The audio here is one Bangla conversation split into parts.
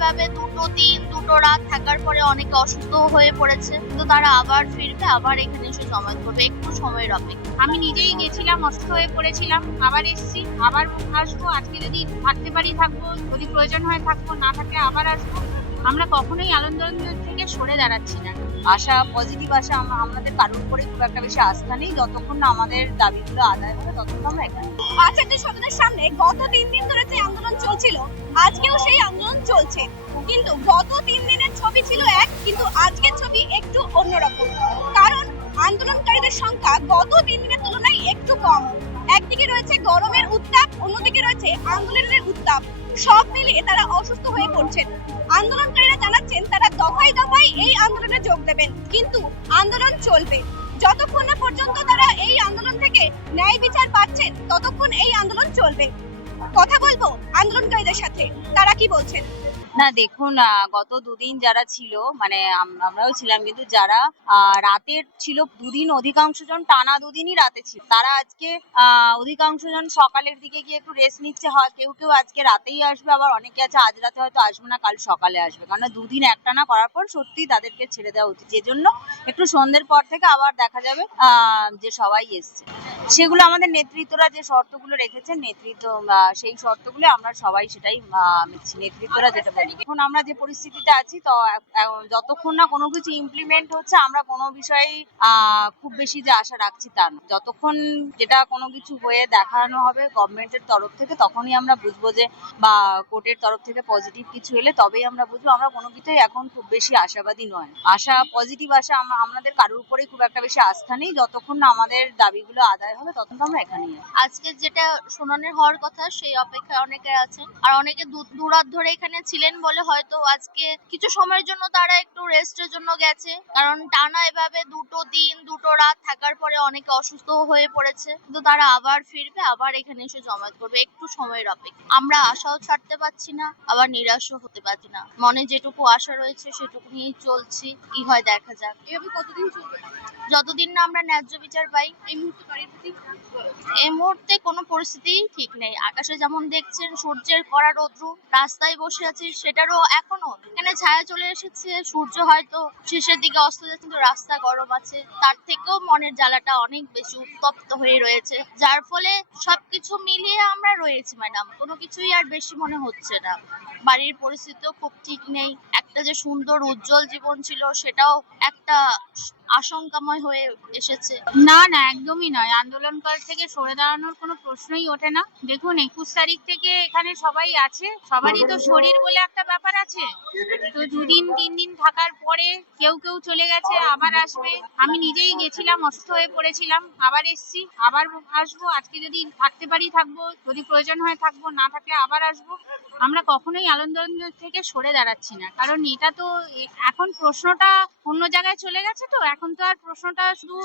এভাবে দুটো দিন দুটো রাত থাকার পরে অনেকে অসুস্থ হয়ে পড়েছে, তো তারা আবার ফিরবে, আবার এখানে এসে জমায়েত করবে, একটু সময়ের অপেক্ষা। আমি নিজেই গেছিলাম, অসুস্থ হয়ে পড়েছিলাম, আবার এসেছি, আবার আসবো। আজকে যদি থাকতে পারি থাকবো, যদি প্রয়োজন হয় থাকবো, না থাকলে আবার আসবো। আমরা কখনোই আন্দোলন থেকে সরে দাঁড়াচ্ছি না। আশা, পজিটিভ আশা আমাদের কারোর উপরে খুব একটা বেশি আস্থা নেই। যতক্ষণ না আমাদের দাবিগুলো আদায় হবে ততক্ষণ আমরা এখানে। আচার্য সদনের সামনে গত 3 দিন ধরে যে আন্দোলন চলছিল, আজকেও সেই আন্দোলন চলছে, কিন্তু গত 3 দিনের ছবি ছিল এক, কিন্তু আজকের ছবি একটু অন্যরকম। কারণ আন্দোলনকারীদের সংখ্যা গত 3 দিনের তুলনায় একটু কম। একদিকে রয়েছে গরমের উত্তাপ, অন্যদিকে রয়েছে আন্দোলনের উত্তাপ। সব মিলিয়ে তারা অসুস্থ হয়ে পড়ছেন। আন্দোলনকারীরা জানাচ্ছেন তারা দফায় দফায় এই আন্দোলনে যোগ দেবেন, কিন্তু আন্দোলন চলবে। যতক্ষণ না পর্যন্ত তারা এই আন্দোলন থেকে ন্যায় বিচার পাচ্ছেন, ততক্ষণ এই আন্দোলন চলবে। কথা বলবো আন্দোলনকারীদের সাথে, তারা কি বলছেন। না দেখুন, গত দুদিন যারা ছিল, মানে আমরাও ছিলাম, কিন্তু যারা রাতের ছিল দুদিন, অধিকাংশ জন টানা দুদিনই রাতে ছিল। তারা আজকে অধিকাংশ জন সকালের দিকে গিয়ে একটু রেস্ট নিচ্ছে। হয় কেউ কেউ আজকে রাতেই আসবে, আবার অনেকে আছে আজ রাতে হয়তো আসবে না, কাল সকালে আসবে। কারণ দুদিন একটানা করার পর সত্যি তাদেরকে ছেড়ে দেওয়া উচিত। যে জন্য একটু সন্ধ্যের পর থেকে আবার দেখা যাবে যে সবাই এসছে। সেগুলো আমাদের নেতৃত্বরা যে শর্তগুলো রেখেছেন, নেতৃত্ব সেই শর্তগুলো আমরা সবাই সেটাই নেতৃত্বরা যেটা বলি। এখন আমরা যে পরিস্থিতিতে আছি, তো যতক্ষণ না কোনো কিছু ইমপ্লিমেন্ট হচ্ছে, আমরা কোনো বিষয়ে খুব বেশি যে আশা রাখছি তা না। যতক্ষণ যেটা কোনো কিছু হয়ে দেখানো হবে গভর্নমেন্টের তরফ থেকে, তখনই আমরা বুঝবো যে, বা কোর্টের তরফ থেকে পজিটিভ কিছু এলে তবেই আমরা বুঝবো। আমরা কোনো কিছুই এখন খুব বেশি আশাবাদী নয়। আশা, পজিটিভ আশা আমাদের কারোর উপরেই খুব একটা বেশি আস্থা নেই। যতক্ষণ না আমাদের দাবিগুলো আদায় হবে ততক্ষণ আমরা এখানেই আছি। আজকে যেটা শুনানি হওয়ার কথা সেই অপেক্ষায় অনেকে আছেন, আর অনেকে দুরাত ধরে এখানে ছিলেন বলে হয়তো আজকে কিছু সময়ের জন্য তারা একটু রেস্টের জন্য গেছে। কারণ টানা এভাবে দুটো দিন দুটো রাত থাকার পরে অনেকে অসুস্থ হয়ে পড়েছে, কিন্তু তারা আবার ফিরবে, আবার এখানে এসে জমায়েত করবে, একটু সময়ের অপেক্ষা। আমরা আশাও ছাড়তে পারছি না, আবার নিরাশও হতে পারছি না। মনে যেটুকু আশা রয়েছে সেটুকু নিয়েই চলছি, কি হয় দেখা যাক। এভাবে কতদিন চলবে? যতদিন না আমরা ন্যায্য বিচার পাই। এই মুহূর্তে কোনো পরিস্থিতি ঠিক নেই। আকাশে যেমন দেখছেন সূর্যের কড়া রৌদ্র, রাস্তায় বসে আছি সেটারও এখনো এখানে ছায়া চলে এসেছে। সূর্য হয়তো শেষের দিকে অস্ত যাচ্ছে, কিন্তু রাস্তা গরম আছে। তার থেকেও মনের জ্বালাটা অনেক বেশি উত্তপ্ত হয়ে রয়েছে, যার ফলে সবকিছু মিলিয়ে আমরা রয়েছি ম্যাডাম। কোনো কিছুই আর বেশি মনে হচ্ছে না। বাড়ির পরিস্থিতিও খুব ঠিক নেই। একটা যে সুন্দর উজ্জ্বল জীবন ছিল সেটাও একটা আশঙ্কাময় হয়ে এসেছে। না না, একদমই নয়। আন্দোলনকাল থেকে সরে দাঁড়ানোর কোনো প্রশ্নই ওঠে না। দেখুন, 21 তারিখ থেকে এখানে সবাই আছে, সবারই তো শরীর বলে একটা ব্যাপার আছে। তো 2 দিন 3 দিন থাকার পরে কেউ কেউ চলে গেছে, আবার আসবে। আমি নিজেই গেছিলাম, অসুস্থ হয়ে পড়েছিলাম, আবার এসেছি, আবার আসবো। আজকে যদি থাকতে পারি থাকবো, যদি প্রয়োজন হয় থাকবো, না থাকলে আবার আসবো। আমরা কখনোই আন্দোলন থেকে সরে দাঁড়াচ্ছি না। কারণ এটা তো এখন প্রশ্নটা অন্য জায়গায় চলে গেছে। তো এখন তো আর প্রশ্নটা শুধু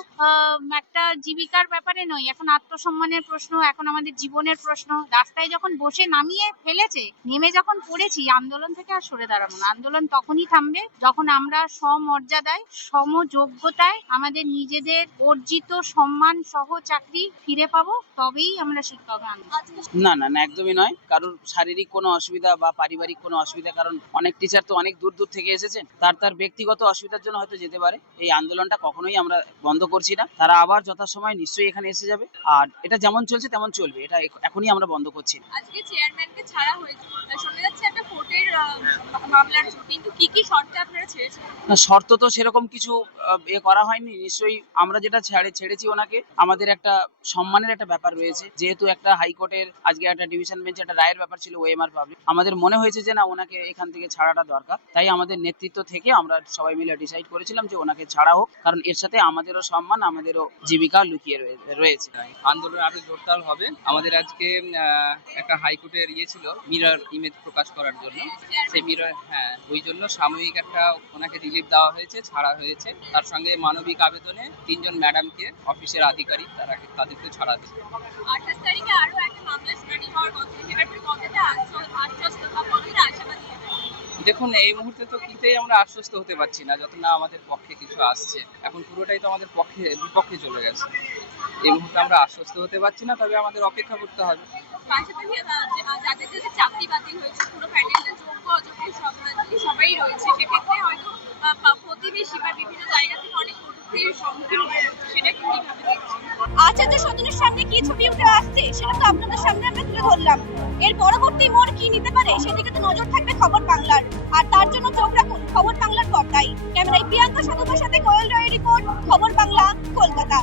একটা জীবিকার ব্যাপারে নয়, এখন আত্মসম্মানের প্রশ্ন, এখন আমাদের জীবনের প্রশ্ন। রাস্তায় যখন বসে নামিয়ে ফেলেছে, নেমে যখন পড়েছি, আন্দোলন থেকে আর সরে দাঁড়াবো না। আন্দোলন তখনই থামবে যখন আমরা সমমর্যাদায়, সমযোগ্যতায় আমাদের নিজেদের অর্জিত সম্মান সহ চাকরি ফিরে পাবো, তবেই আমরা শিক্ষক আন্দোলন। না না না, একদমই নয়। কারোর শারীরিক কোনো অসুবিধা বা পারিবারিক কোনো অসুবিধা, কারণ অনেক টিচার তো অনেক দূর দূর থেকে এসেছেন, তার ব্যক্তিগত অসুবিধার জন্য হয়তো যেতে পারে। এই আন্দোলনটা কখনোই আমরা বন্ধ করছি না। তারা আবার যথাসময়ে নিশ্চয়ই এখানে এসে যাবে, আর এটা যেমন চলছে তেমন চলবে। এটা এখনই আমরা বন্ধ করছি না। আজকে চেয়ারম্যানকে ছাড়া হয়েছে, শোনা যাচ্ছে একটা কোর্টের মামলার, কিন্তু কি কি শর্তে আপনারা ছেড়েছেন? না, শর্ত তো সেরকম কিছু করা হয়নি। নিশ্চয়ই আমরা যেটা ছেড়েছি ওনাকে, আমাদের একটা সম্মানের একটা ব্যাপার রয়েছে। যেহেতু একটা হাইকোর্টের আজকে একটা ডিভিশন বেঞ্চে একটা রায়ের ব্যাপার ছিল ওএমআর পাবলিক, আমাদের মনে হয়েছে যে না, ওনাকে এখান থেকে ছাড়াটা দরকার। তাই আমাদের নেতৃত্ব থেকে আমরা সবাই মিলে ডিসাইড করেছিলাম যে ওনাকে ছাড়া হোক, কারণ এর সাথে আমাদেরও সম্মান, আমাদেরও জীবিকা লুকিয়ে রয়েছে। আন্দোলন আরো জোরদার হবে। আমাদের আজকে একটা হাইকোর্টের ছিল মিরর ইমেজ প্রকাশ করার জন্য। সেই মিরর, হ্যাঁ, ওই জন্য সাময়িক একটা ওনাকে রিলিফ দেওয়া হয়েছে, ছাড়া হয়েছে। তার সঙ্গে মানবিক আবেদনে 3 জন ম্যাডামকে, অফিসের আধিকারিক, তাদেরকে ছাড়া দিচ্ছে। 28 তারিখে আরো একটা মামলা শুনানি হওয়ার কথা। এবার কতটা আশ্বস্ত বা কতটা আশাবাদী? দেখুন, এই মুহূর্তে তো কিছুই আমরা আশ্বস্ত হতে পারছি না, যত না আমাদের পক্ষে কিছু আসছে। এখন পুরোটাই তো আমাদের বিপক্ষে চলে গেছে। এই মুহূর্তে আমরা আশ্বস্ত হতে পারছি না, তবে আমাদের অপেক্ষা করতে হবে। পাশাপাশি যাদের চাকরি বাতিল হয়েছে, পুরো প্যানেলটা যোগ অযোগ্য সবাই রয়েছে, সেক্ষেত্রে হয়তো প্রতিবেশী বা বিভিন্ন জায়গা থেকে অনেক কটূক্তির সম্মুখীন হতে হচ্ছে, সেটা কিভাবে দেখছেন? আচার্য সদনের সামনে কি ছবি উঠে আসছে সেটা তো আপনাদের সামনে আমরা তুলে ধরলাম। এর পরবর্তী মোড় কি নিতে পারে সেদিকে তো নজর থাকবে খবর বাংলার, আর তার জন্য চোখ রাখুন খবর বাংলার পর্দায়। ক্যামেরায় প্রিয়াঙ্কা সাধুর সাথে কোয়েল রয়ের রিপোর্ট, খবর বাংলা, কলকাতা।